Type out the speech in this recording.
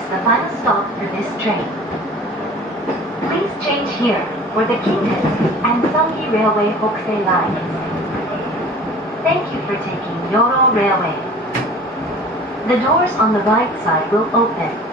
is the final stop for this train. Please change here for the Kinkan and Sangi Railway Hokusei lines. Thank you for taking Yoro Railway. The doors on the right side will open.